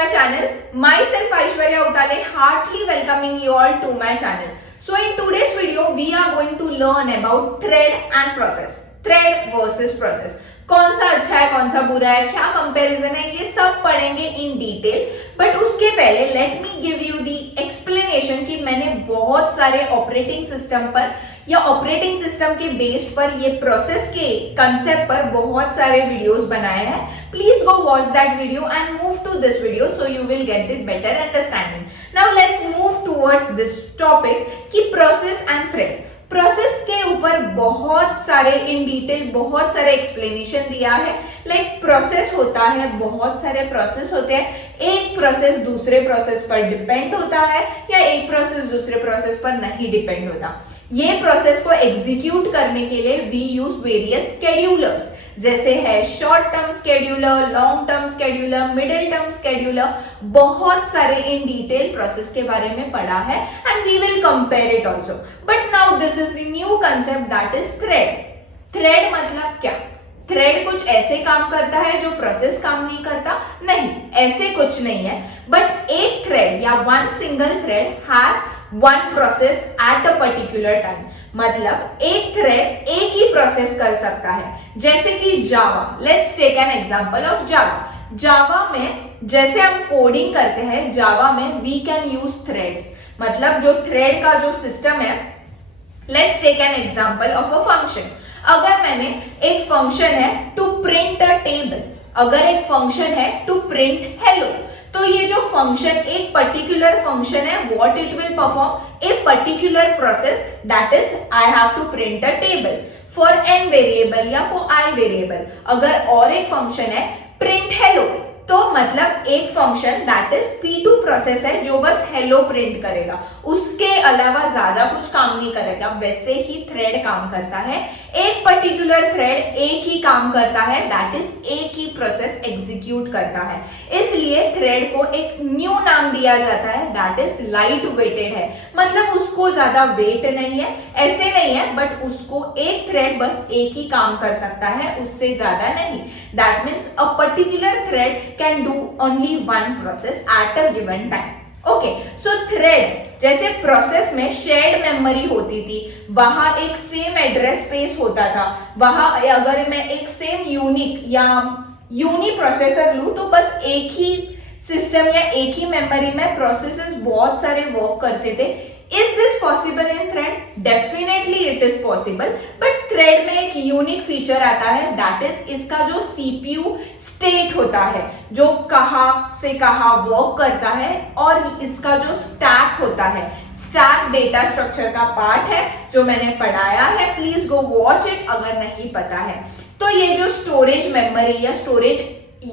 my channel. Myself Aishwarya Utale, heartily welcoming you all to my channel. So in today's video, we are going to learn about thread and process. Thread versus process. कौन सा अच्छा है, कौन सा बुरा है, क्या comparison है, ये सब पढ़ेंगे इन डिटेल. बट उसके पहले let me give you the explanation कि मैंने बहुत सारे ऑपरेटिंग सिस्टम पर या ऑपरेटिंग सिस्टम के बेस्ड पर ये प्रोसेस के कंसेप्ट पर बहुत सारे वीडियोस बनाए हैं. Please go watch that video and move to this video so you will get it better understanding. Now let's move towards this topic कि प्रोसेस एंड थ्रेड. प्रोसेस के ऊपर बहुत सारे इन डिटेल बहुत सारे एक्सप्लेनेशन दिया है. लाइक प्रोसेस होता है, बहुत सारे प्रोसेस होते हैं. एक प्रोसेस दूसरे प्रोसेस पर डिपेंड होता है या एक प्रोसेस दूसरे प्रोसेस पर नहीं डिपेंड होता. ये प्रोसेस को एग्जीक्यूट करने के लिए वी यूज वेरियस शेड्यूलर्स, जैसे है short term scheduler, long term scheduler, middle term scheduler. बहुत सारे इन डिटेल प्रोसेस के बारे में पढ़ा है and we will compare it also. But now this is the new concept that is thread. Thread मतलब क्या? थ्रेड कुछ ऐसे काम करता है जो प्रोसेस काम नहीं करता? नहीं, ऐसे कुछ नहीं है. बट एक थ्रेड या one single thread has one process at a particular time. मतलब एक थ्रेड एक ही प्रोसेस कर सकता है. जैसे कि Java, let's take an example of Java. Java में जैसे हम कोडिंग करते हैं, जावा में वी कैन यूज थ्रेड्स. मतलब जो थ्रेड का जो सिस्टम है, let's take an example of a function. अगर मैंने एक फंक्शन है टू प्रिंट अ टेबल, अगर एक फंक्शन है टू प्रिंट हेलो, तो ये जो फंक्शन एक पर्टिकुलर फंक्शन है, what it will perform a particular process that is I have to print a table for N variable या फॉर आई वेरिएबल. अगर और एक फंक्शन है प्रिंट हेलो, तो मतलब एक function that is P2 process है जो बस हेलो प्रिंट करेगा, उसके अलावा ज्यादा कुछ काम नहीं करेगा. वैसे ही थ्रेड काम करता है. एक पर्टिकुलर थ्रेड एक ही काम करता है, दैट इज एक ही प्रोसेस एग्जीक्यूट करता है. इसलिए थ्रेड को एक न्यू नाम दिया जाता है दैट इज लाइट वेटेड है. मतलब उसको ज्यादा वेट नहीं है, ऐसे नहीं है, बट उसको एक थ्रेड बस एक ही काम कर सकता है, उससे ज्यादा नहीं. That means a particular thread can do only one process at a given time. Okay, so thread जैसे प्रोसेस में शेयर्ड मेमोरी होती थी, वहां एक सेम एड्रेस स्पेस होता था. वहां अगर मैं एक सेम यूनिक या यूनी प्रोसेसर लूं तो बस एक ही सिस्टम या एक ही मेमोरी में प्रोसेसेस बहुत सारे वर्क करते थे. Is this possible in thread? Definitely it is possible. But thread में एक यूनिक फीचर आता है दैट इज इसका जो CPU स्टेट होता है, जो कहाँ से कहाँ वर्क करता है, और इसका जो स्टैक होता है, स्टैक डेटा स्ट्रक्चर का पार्ट है जो मैंने पढ़ाया है. प्लीज गो वॉच इट अगर नहीं पता है. तो ये जो स्टोरेज मेमोरी या स्टोरेज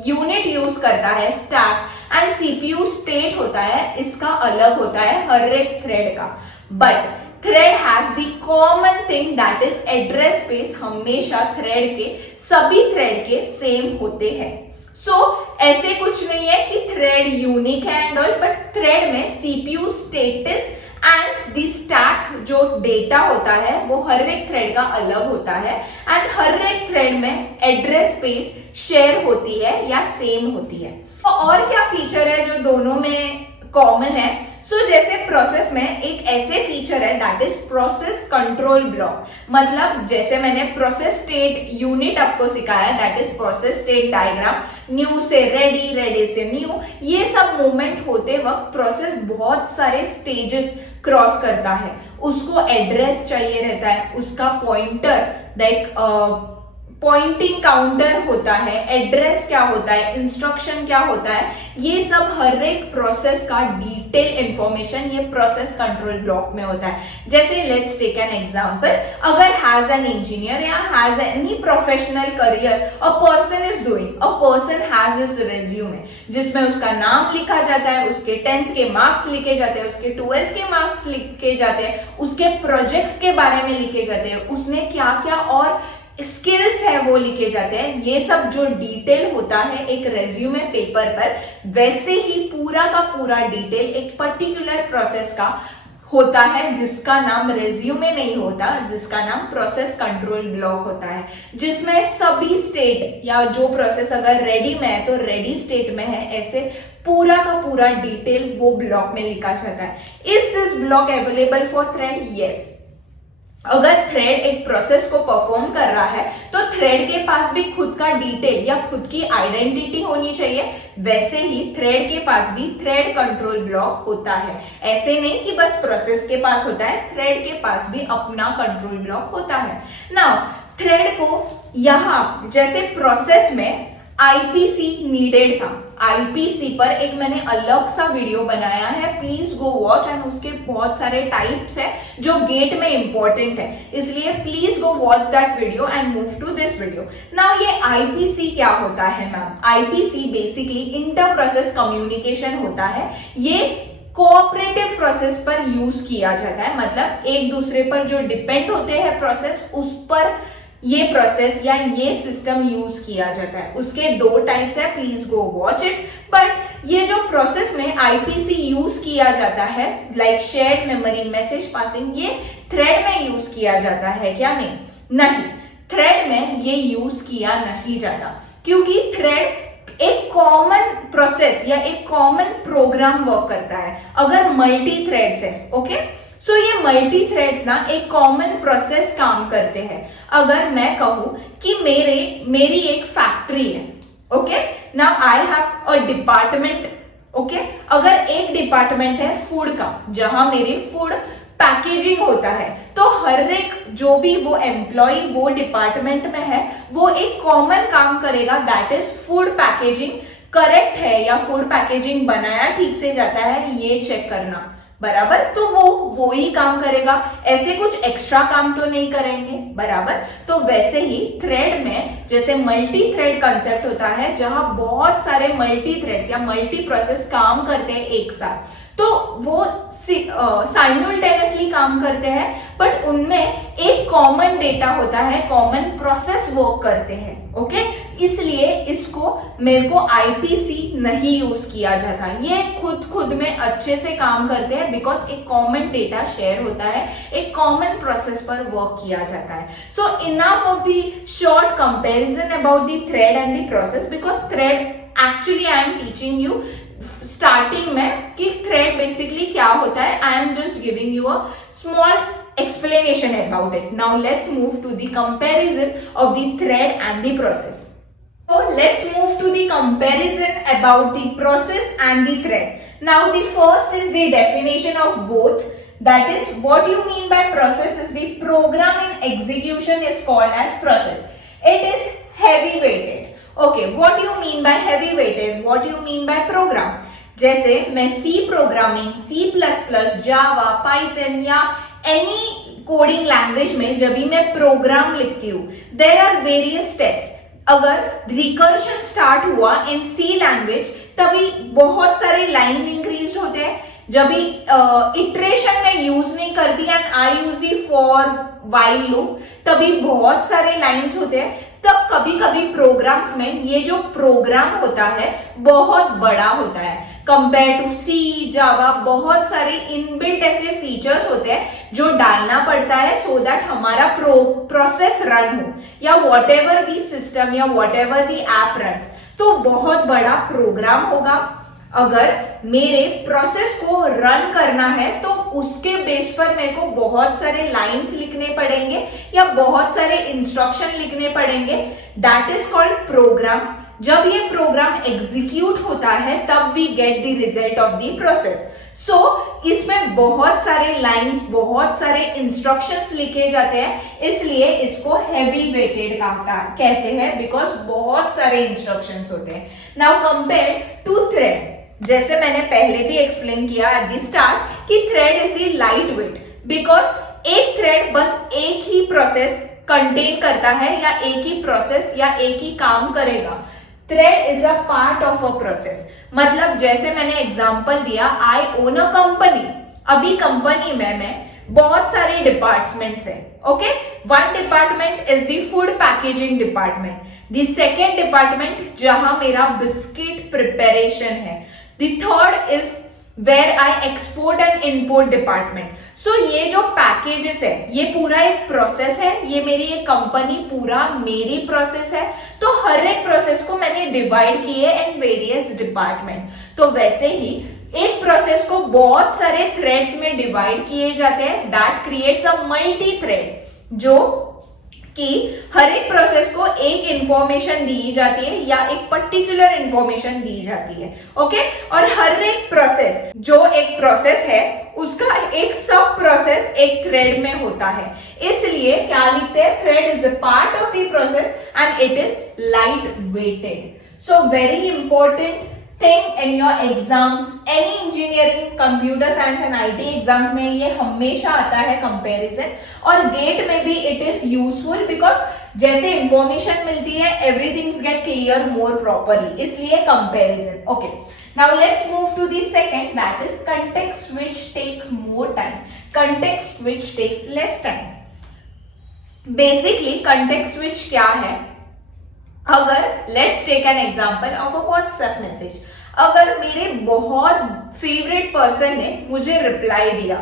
यूनिट यूज करता है, स्टैक एंड CPU स्टेट होता है, इसका अलग होता है हर एक थ्रेड का. But thread has the common thing that is address space. हमेशा थ्रेड के सभी थ्रेड के सेम होते हैं. सो ऐसे कुछ नहीं है कि थ्रेड यूनिक है एंड ऑल, बट थ्रेड में CPU status and the stack जो डेटा होता है वो हर एक थ्रेड का अलग होता है. एंड हर एक थ्रेड में एड्रेस स्पेस शेयर होती है या सेम होती है. तो और क्या फीचर है जो दोनों में कॉमन है? जैसे प्रोसेस में एक ऐसे फीचर है that is process control block. मतलब जैसे मैंने प्रोसेस स्टेट यूनिट आपको सिखाया that is process state diagram, new से रेडी, रेडी से न्यू, ये सब मूवमेंट होते वक्त प्रोसेस बहुत सारे स्टेजेस क्रॉस करता है. उसको एड्रेस चाहिए रहता है, उसका पॉइंटर लाइक पॉइंटिंग काउंटर होता है, एड्रेस क्या होता है, इंस्ट्रक्शन क्या होता है, ये सब हर एक प्रोसेस का डिटेल इंफॉर्मेशन ये प्रोसेस कंट्रोल ब्लॉक में होता है. जैसे लेट्स टेक एन एग्जांपल. अगर हैज एन इंजीनियर या has any professional career a person is doing, a person has his resume जिसमें उसका नाम लिखा जाता है, उसके 10th के मार्क्स लिखे जाते हैं, उसके 12th के मार्क्स लिखे जाते हैं, उसके प्रोजेक्ट्स के बारे में लिखे जाते हैं, उसने क्या क्या और स्किल्स है वो लिखे जाते हैं. ये सब जो डिटेल होता है एक रेज्यूमे पेपर पर, वैसे ही पूरा का पूरा डिटेल एक पर्टिकुलर प्रोसेस का होता है जिसका नाम रेज्यूमे नहीं होता, जिसका नाम प्रोसेस कंट्रोल ब्लॉक होता है, जिसमें सभी स्टेट या जो प्रोसेस अगर रेडी में है तो रेडी स्टेट में है, ऐसे पूरा का पूरा डिटेल वो ब्लॉक में लिखा जाता है. Is this block available for thread? Yes. अगर थ्रेड एक प्रोसेस को परफॉर्म कर रहा है तो थ्रेड के पास भी खुद का डिटेल या खुद की आइडेंटिटी होनी चाहिए. वैसे ही थ्रेड के पास भी थ्रेड कंट्रोल ब्लॉक होता है. ऐसे नहीं कि बस प्रोसेस के पास होता है, थ्रेड के पास भी अपना कंट्रोल ब्लॉक होता है. नाउ थ्रेड को यहां जैसे प्रोसेस में आईपीसी नीडेड था, आईपीसी पर एक मैंने अलग सा वीडियो बनाया है, प्लीज गो वॉच. एंड उसके बहुत सारे टाइप्स है जो गेट में इंपॉर्टेंट है, इसलिए please go watch that video and move to this video. Now ये आईपीसी क्या होता है ma'am? IPC basically inter process communication होता है. ये कोऑपरेटिव प्रोसेस पर यूज किया जाता है, मतलब एक दूसरे पर जो डिपेंड होते हैं प्रोसेस, उस पर ये प्रोसेस या ये सिस्टम यूज किया जाता है. उसके दो टाइप्स है, please go watch it. But ये जो प्रोसेस में आईपीसी यूज किया जाता है, like shared memory, message passing, ये थ्रेड में यूज किया जाता है क्या? नहीं, थ्रेड में ये यूज किया नहीं जाता, क्योंकि थ्रेड एक कॉमन प्रोसेस या एक कॉमन प्रोग्राम वर्क करता है. अगर मल्टी थ्रेड्स है, ओके, सो ये मल्टी थ्रेड्स ना एक कॉमन प्रोसेस काम करते हैं. अगर मैं कहूं कि मेरी एक फैक्ट्री है, okay, now I have a department, okay. अगर एक डिपार्टमेंट है फूड का, जहां मेरी फूड पैकेजिंग होता है, तो हर एक जो भी वो एम्प्लॉय वो डिपार्टमेंट में है, वो एक कॉमन काम करेगा, that is food packaging correct है या फूड पैकेजिंग बनाया ठीक से जाता है ये चेक करना, बराबर. तो वो ही काम करेगा, ऐसे कुछ एक्स्ट्रा काम तो नहीं करेंगे, बराबर. तो वैसे ही थ्रेड में जैसे मल्टी थ्रेड कंसेप्ट होता है, जहां बहुत सारे मल्टी थ्रेड्स या मल्टी प्रोसेस काम करते हैं एक साथ, तो वो साइमल्टेनियसली काम करते हैं, बट उनमें एक कॉमन डेटा होता है, कॉमन प्रोसेस वर्क करते हैं, ओके. इसलिए इसको मेरे को आईपीसी नहीं यूज किया जाता. ये खुद में अच्छे से काम करते हैं, बिकॉज एक कॉमन डेटा शेयर होता है, एक कॉमन प्रोसेस पर वर्क किया जाता है. So enough of the short comparison about the thread and the process, because thread actually I am teaching you starting में कि थ्रेड बेसिकली क्या होता है. I am just giving you a small explanation about it. Now let's move to the comparison of the thread and the process. So let's move to the comparison about the process and the thread. Now the first is the definition of both. That is, what you mean by process is the program in execution is called as process. It is heavy weighted. Okay, what you mean by heavy weighted? What you mean by program? जैसे मैं C programming, C++, जावा, Python या any coding language में जब भी मैं programme लिखती हूँ, there are various steps. अगर रिकर्शन स्टार्ट हुआ इन सी लैंग्वेज, तभी बहुत सारे लाइन इंक्रीज होते हैं. जब भी इटरेशन में यूज नहीं करती and I use the for while loop, तभी बहुत सारे लाइंस होते हैं. तब कभी कभी प्रोग्राम्स में ये जो प्रोग्राम होता है बहुत बड़ा होता है कंपेयर टू सी, जावा. बहुत सारे इनबिल्ट ऐसे फीचर्स होते हैं जो डालना पड़ता है सो दैट हमारा प्रोसेस रन हो, या वॉट एवर दी सिस्टम या what ever the app runs. तो बहुत बड़ा प्रोग्राम होगा. अगर मेरे प्रोसेस को रन करना है तो उसके बेस पर मेरे को बहुत सारे लाइंस लिखने पड़ेंगे या बहुत सारे इंस्ट्रक्शन लिखने पड़ेंगे. That is called program. जब ये प्रोग्राम एग्जीक्यूट होता है तब we get the result of the process. So इसमें बहुत सारे लाइंस, बहुत सारे इंस्ट्रक्शंस लिखे जाते हैं, इसलिए इसको हैवी वेटेड कहते हैं, बिकॉज बहुत सारे इंस्ट्रक्शंस होते हैं. नाउ कंपेयर टू थ्रेड, जैसे मैंने पहले भी एक्सप्लेन किया एट द स्टार्ट कि thread is the light weight, because एक थ्रेड बस एक ही प्रोसेस कंटेन करता है या एक ही प्रोसेस या एक ही काम करेगा. Thread is a part of a process. मतलब जैसे मैंने एग्जांपल दिया, आई ओन अ कंपनी. अभी कंपनी में मैं बहुत सारे डिपार्टमेंट्स हैं, okay. One department is the food packaging department. The second department जहां मेरा बिस्किट प्रिपरेशन है. The third is where I export and import department. So ये जो पैकेजेस है ये पूरा एक प्रोसेस है, ये मेरी एक कंपनी पूरा मेरी प्रोसेस है, तो हर एक प्रोसेस को मैंने डिवाइड किए इन वेरियस डिपार्टमेंट। तो वैसे ही एक प्रोसेस को बहुत सारे थ्रेड्स में डिवाइड किए जाते हैं, that creates a multi thread, जो कि हर एक प्रोसेस को एक इंफॉर्मेशन दी जाती है या एक पर्टिकुलर इंफॉर्मेशन दी जाती है। ओके, और हर एक प्रोसेस जो एक प्रोसेस है उसका एक सब प्रोसेस एक थ्रेड में होता है, इसलिए क्या लिखते हैं, thread is a part of the process and it is light weighted. So very important thing in your exams, any engineering, computer science and IT exams में ये हमेशा आता है कंपैरिजन, और गेट में भी इट इज यूजफुल बिकॉज जैसे information मिलती है everythings get clear more properly, इसलिए comparison. Okay, now let's move to the second, that is context which take more time, context which takes less time। Basically context switch क्या है, अगर let's take an example of a WhatsApp message, अगर मेरे बहुत favourite person ने मुझे reply दिया,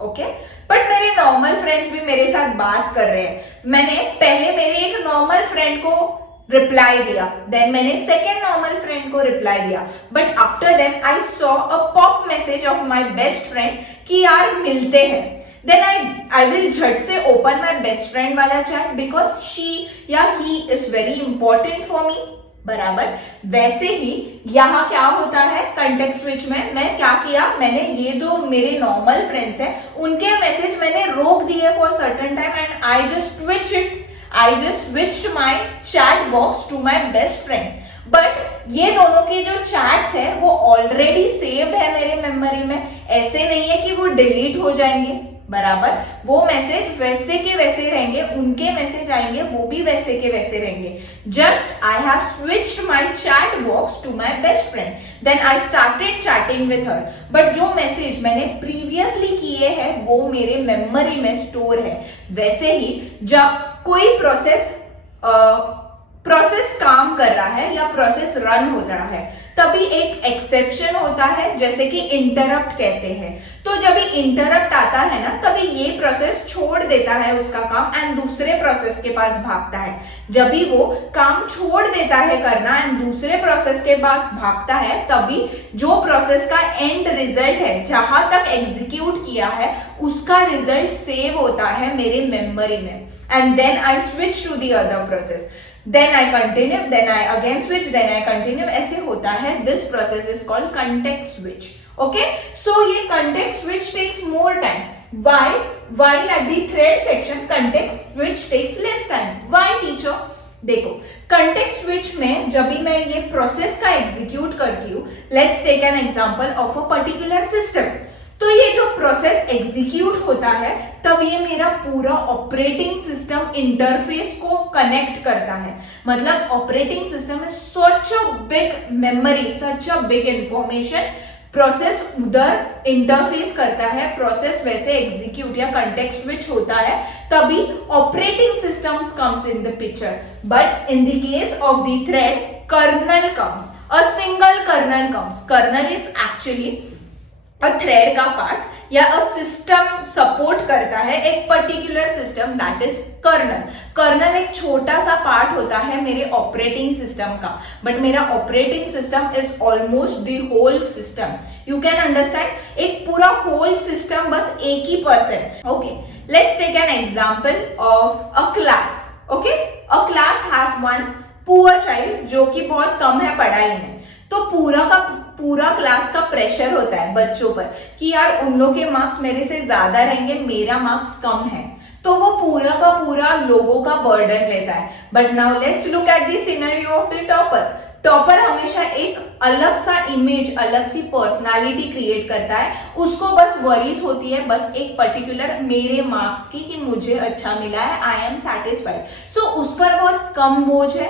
okay, but मेरे नॉर्मल फ्रेंड्स भी मेरे साथ बात कर रहे हैं, मैंने पहले मेरे एक नॉर्मल फ्रेंड को रिप्लाई दिया, देन मैंने सेकेंड नॉर्मल फ्रेंड को रिप्लाई दिया, but after then I saw a pop message of my best friend कि यार मिलते हैं, then I will झट से open my best friend वाला chat because she या he is very important for me, बराबर। वैसे ही यहाँ क्या होता है context switch में, मैं क्या किया, मैंने ये दो मेरे नॉर्मल फ्रेंड्स हैं उनके मैसेज मैंने रोक दिए for certain time and I just switched my chat box to my best friend। But ये दोनों के जो चैट्स है वो ऑलरेडी सेव्ड है मेरे मेमोरी में, ऐसे नहीं है कि वो डिलीट हो जाएंगे, बराबर। वो मैसेज वैसे के वैसे रहेंगे, उनके मैसेज आएंगे वो भी वैसे के वैसे रहेंगे, just I have switched my chat box to my best friend, then I started chatting with her, but जो मैसेज मैंने प्रीवियसली किए हैं वो मेरे मेमोरी में स्टोर है। वैसे ही जब कोई प्रोसेस काम कर रहा है या प्रोसेस रन हो रहा है तभी एक एक्सेप्शन होता है, जैसे कि इंटरप्ट कहते हैं। तो जब इंटरप्ट आता है ना तभी ये प्रोसेस छोड़ देता है उसका काम एंड दूसरे प्रोसेस के पास भागता है। जब भी वो काम छोड़ देता है करना एंड दूसरे प्रोसेस के पास भागता है तभी जो प्रोसेस का एंड रिजल्ट है, जहां तक एग्जीक्यूट किया है उसका रिजल्ट सेव होता है मेरे मेमोरी में, and then I switch to the other process, then I continue, then I again switch, then I continue, ऐसे होता है। This process is called context switch. Okay, so ये context switch takes more time. Why? While at the thread section, context switch takes less time. Why, teacher? देखो, context switch में जब भी मैं ये प्रोसेस का एग्जीक्यूट करती हूँ, let's take an example of a particular system. तो ये जो प्रोसेस एग्जीक्यूट होता है तब ये मेरा पूरा ऑपरेटिंग सिस्टम इंटरफेस को कनेक्ट करता है। मतलब ऑपरेटिंग सिस्टम में such a big memory, such a big information, process उधर इंटरफेस करता है, प्रोसेस वैसे एग्जीक्यूट या कंटेक्स्ट स्विच होता है तभी operating systems comes in the picture. But in the case of the thread, kernel comes, a single kernel comes. Kernel is actually thread का part या अ सिस्टम सपोर्ट करता है एक particular system, that is kernel. Kernel एक छोटा सा part होता है मेरे ऑपरेटिंग सिस्टम का, बट मेरा operating system is almost the whole system. You can understand, एक पूरा होल सिस्टम बस एक ही person. Okay, let's take an example of a class. Okay, a class has one poor child जो कि बहुत कम है पढ़ाई में, तो पूरा क्लास का प्रेशर होता है बच्चों पर कि यार उन लोग के मार्क्स मेरे से ज्यादा रहेंगे, मेरा मार्क्स कम है, तो वो पूरा का पूरा लोगों का बर्डन लेता है। But now let's look at the scenario of the topper. Topper हमेशा एक अलग सा इमेज, अलग सी पर्सनालिटी क्रिएट करता है, उसको बस वरीज होती है बस एक पर्टिकुलर मेरे मार्क्स की कि मुझे अच्छा मिला है, आई एम सेटिस्फाइड, सो उस पर बहुत कम बोझ है,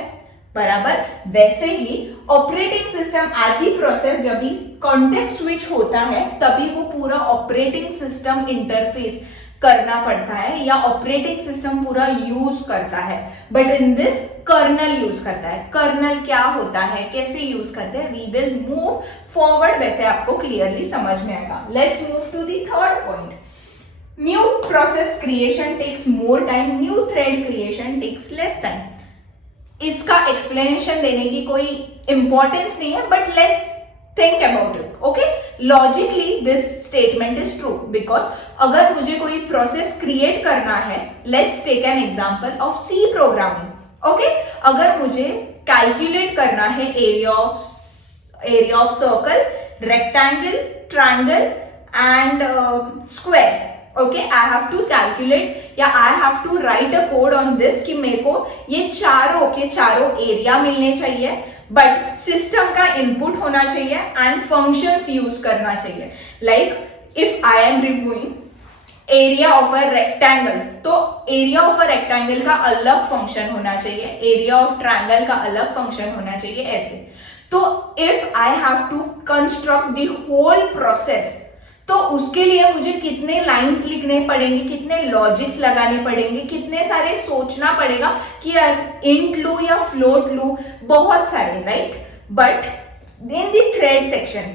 बराबर। वैसे ही operating system at the process जब भी कॉन्टेक्स्ट स्विच होता है तभी वो पूरा ऑपरेटिंग सिस्टम इंटरफेस करना पड़ता है या ऑपरेटिंग सिस्टम पूरा यूज करता है, but in this kernel use करता है। कर्नल क्या होता है, कैसे यूज करते हैं, वी विल मूव फॉरवर्ड, वैसे आपको क्लियरली समझ में आएगा। Let's move to the third point. New process creation takes more time, new thread creation takes less time. इसका एक्सप्लेनेशन देने की कोई इंपॉर्टेंस नहीं है, but let's think about it, okay? Logically this statement is true because अगर मुझे कोई process create करना है, let's take an example of C programming, okay? अगर मुझे कैलकुलेट करना है area of circle, rectangle, triangle and square, okay, I have to calculate या I have to write a code on this कि मेरे को ये चारों के चारों एरिया मिलने चाहिए, बट सिस्टम का इनपुट होना चाहिए एंड फंक्शंस यूज करना चाहिए। Like if I am removing area of a rectangle, तो एरिया ऑफ अ रेक्टेंगल का अलग फंक्शन होना चाहिए, एरिया ऑफ ट्रायंगल का अलग फंक्शन होना चाहिए, ऐसे। तो if I have to construct the whole process, तो उसके लिए मुझे कितने लाइंस लिखने पड़ेंगे, कितने लॉजिक्स लगाने पड़ेंगे, कितने सारे सोचना पड़ेगा कि यार इंट लू या फ्लोट लू, बहुत सारे, right? But in the thread section,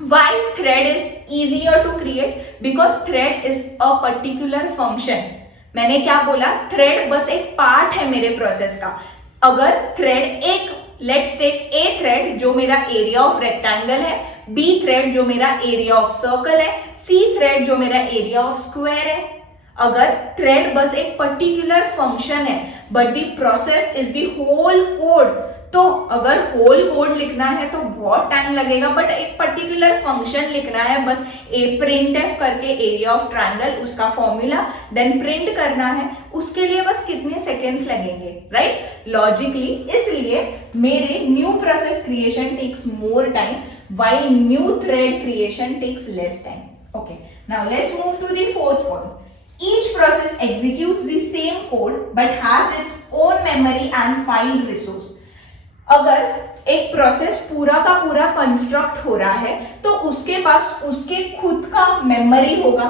why thread is easier to create? Because thread is a particular function. मैंने क्या बोला, थ्रेड बस एक पार्ट है मेरे प्रोसेस का। अगर थ्रेड एक, लेट्स टेक ए थ्रेड जो मेरा एरिया ऑफ रेक्टेंगल है, बी थ्रेड जो मेरा एरिया ऑफ सर्कल है, सी थ्रेड जो मेरा एरिया ऑफ स्क्वायर है। अगर थ्रेड बस एक पर्टिकुलर फंक्शन है but the process is the whole code, तो अगर होल कोड लिखना है तो बहुत टाइम लगेगा, बट एक पर्टिकुलर फंक्शन लिखना है, बस ए प्रिंट एफ करके एरिया ऑफ ट्रायंगल, उसका फॉर्मूला देन प्रिंट करना है, उसके लिए बस कितने सेकेंड्स लगेंगे, राइट? लॉजिकली इसलिए मेरे new process creation takes more time while new thread creation takes less time. Okay, now let's move to the fourth point. Each process executes the same code but has its own memory and file resource. अगर एक process पूरा का पूरा construct हो रहा है तो उसके पास उसके खुद का मेमोरी होगा,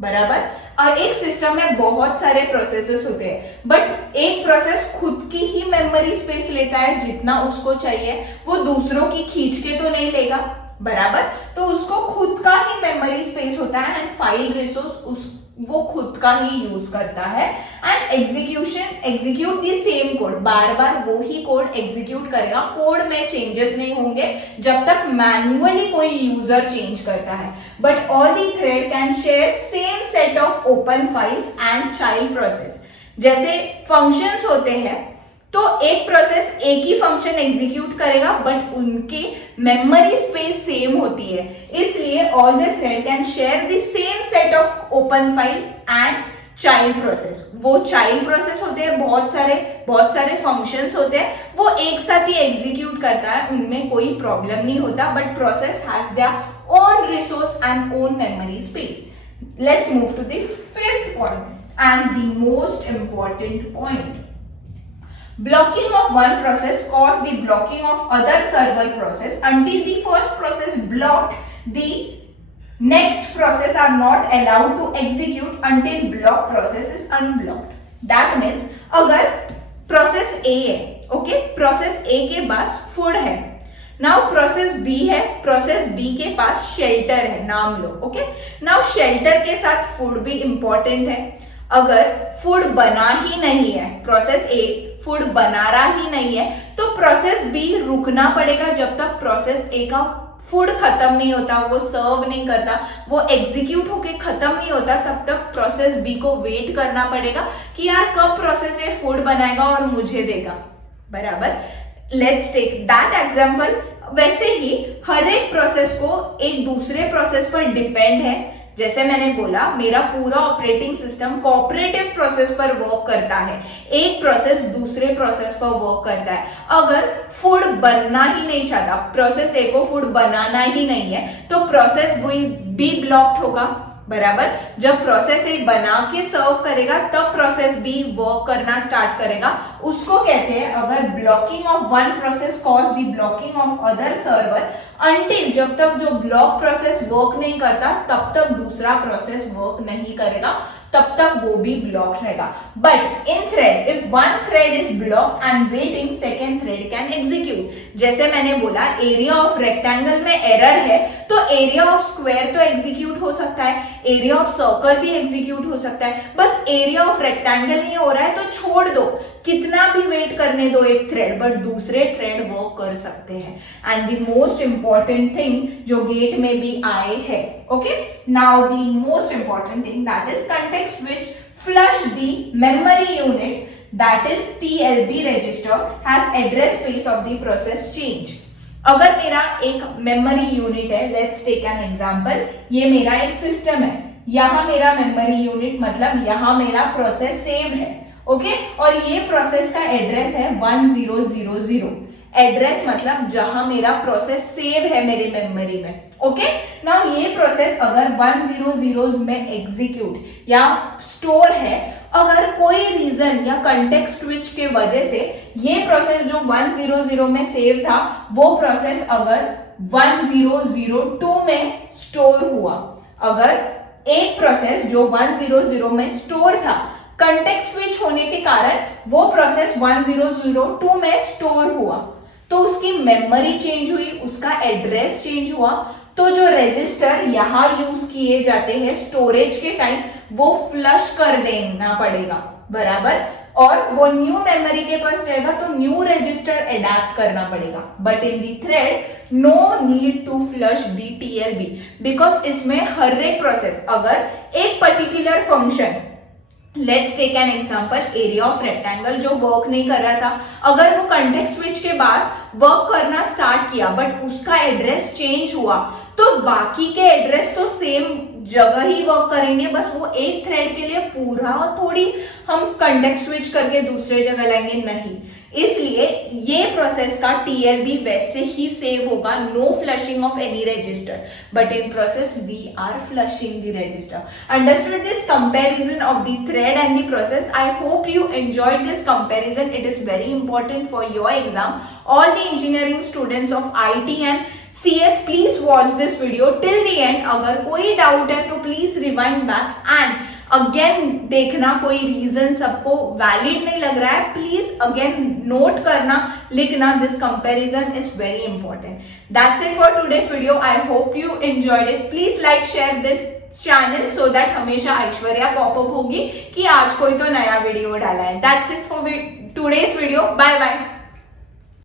बराबर? और एक सिस्टम में बहुत सारे प्रोसेसेस होते हैं, बट एक प्रोसेस खुद की ही मेमोरी स्पेस लेता है, जितना उसको चाहिए वो दूसरों की खींच के तो नहीं लेगा, बराबर? तो उसको खुद का ही मेमोरी स्पेस होता है एंड फाइल रिसोर्स वो खुद का ही यूज करता है। And execute the same code, बार बार वो ही कोड एग्जीक्यूट करेगा, कोड में चेंजेस नहीं होंगे जब तक मैन्युअली कोई यूजर चेंज करता है। But all the thread can share same set of open files and child process. जैसे फंक्शंस होते हैं तो एक प्रोसेस एक ही फंक्शन एग्जीक्यूट करेगा, बट उनकी मेमोरी स्पेस सेम होती है, इसलिए all the thread can share the same set of open files and child process. वो चाइल्ड प्रोसेस होते हैं, बहुत सारे फंक्शंस होते हैं, वो एक साथ ही एग्जीक्यूट करता है, उनमें कोई प्रॉब्लम नहीं होता, but process has their own resource and own memory space. Let's move to the fifth point and the most important point. Blocking of one process cause the blocking of other server process until the first process blocked, the next process are not allowed to execute until block process is unblocked. That means अगर process A है, okay, process A के पास food है, now process B है, process B के पास shelter है, नाम लो, okay. Now shelter के साथ फूड भी इंपॉर्टेंट है। अगर फूड बना ही नहीं है, प्रोसेस A फूड बना रहा ही नहीं है, तो प्रोसेस B रुकना पड़ेगा जब तक प्रोसेस A का फूड खत्म नहीं होता, वो सर्व नहीं करता, वो एग्जीक्यूट होके खत्म नहीं होता, तब तक प्रोसेस B को वेट करना पड़ेगा कि यार कब प्रोसेस A फूड बनाएगा और मुझे देगा, बराबर? Let's take that example. वैसे ही हर एक प्रोसेस को एक दूसरे प्रोसेस पर डिपेंड है। जैसे मैंने बोला, मेरा पूरा ऑपरेटिंग सिस्टम कोऑपरेटिव प्रोसेस पर वर्क करता है, एक प्रोसेस दूसरे प्रोसेस पर वर्क करता है। अगर फूड बनना ही नहीं चाहता, प्रोसेस ए को फूड बनाना ही नहीं है, तो प्रोसेस बी ब्लॉक्ड होगा, बराबर? जब प्रोसेस ए बना के सर्व करेगा तब प्रोसेस बी वर्क करना स्टार्ट करेगा। उसको कहते हैं, अगर blocking of one process cause the blocking of other server until जब तक जो ब्लॉक प्रोसेस वर्क नहीं करता तब तक दूसरा प्रोसेस वर्क नहीं करेगा, तब तक वो भी ब्लॉक रहेगा. But in thread if one thread is block and waiting, second thread can execute. जैसे मैंने बोला एरिया ऑफ रेक्टेंगल में एरर है तो एरिया ऑफ स्क्वायर तो एग्जीक्यूट हो सकता है, एरिया ऑफ सर्कल भी एग्जीक्यूट हो सकता है. बस एरिया ऑफ रेक्टेंगल नहीं हो रहा है तो छोड़ दो, कितना भी वेट करने दो एक थ्रेड, बट दूसरे थ्रेड वर्क कर सकते हैं. And the most important thing जो गेट में भी आए है, okay, now the most important thing that is context switch flush the memory unit, that is TLB register, has address space of the process change. अगर मेरा एक memory unit है, let's take an example, ये मेरा एक system है, यहां मेरा मेमोरी यूनिट मतलब यहां मेरा प्रोसेस सेव है, ओके, और ये प्रोसेस का एड्रेस है 1000. एड्रेस मतलब जहां मेरा प्रोसेस सेव है मेरे मेमोरी में, ओके. नाउ ये प्रोसेस अगर 100 में एग्जीक्यूट या स्टोर है, अगर कोई रीजन या कंटेक्स्ट स्विच के वजह से ये प्रोसेस जो 100 में सेव था वो प्रोसेस अगर 1002 में स्टोर हुआ, अगर एक प्रोसेस जो 100 में स्टोर था कंटेक्स्ट स्विच होने के कारण वो प्रोसेस 1002 में स्टोर हुआ, तो उसकी मेमोरी चेंज हुई, उसका एड्रेस चेंज हुआ, तो जो रजिस्टर यहां यूज किए जाते हैं स्टोरेज के टाइम वो फ्लश कर देना पड़ेगा, बराबर. और वो न्यू मेमोरी के पास जाएगा तो न्यू रजिस्टर अडैप्ट करना पड़ेगा. But in the thread no need to flush the TLB, because इसमें हर एक प्रोसेस अगर एक particular function, let's take an example area of rectangle जो वर्क नहीं कर रहा था, अगर वो कंटेक्स्ट स्विच के बाद वर्क करना स्टार्ट किया बट उसका एड्रेस चेंज हुआ तो बाकी के एड्रेस तो सेम जगह ही वर्क करेंगे, बस वो एक थ्रेड के लिए पूरा थोड़ी हम कंटेक्स्ट स्विच करके दूसरे जगह लाएंगे, नहीं. इसलिए ये प्रोसेस का TLB वैसे ही सेव होगा, no flushing of any register, but in process we are flushing the register. Understood this comparison of the thread and the process? I hope you enjoyed this comparison. It is very important for your exam. All the engineering students of IT and CS, please watch this video till the end. अगर कोई doubt है तो please rewind back and again देखना, कोई reason सबको valid नहीं लग रहा है, प्लीज अगेन नोट करना, लिखना. This comparison is very important. That's it for today's video. I hope you enjoyed it. Please like share this channel so that हमेशा ऐश्वर्या पॉपअप होगी कि आज कोई तो नया वीडियो डाला है. That's it for today's video. Bye bye.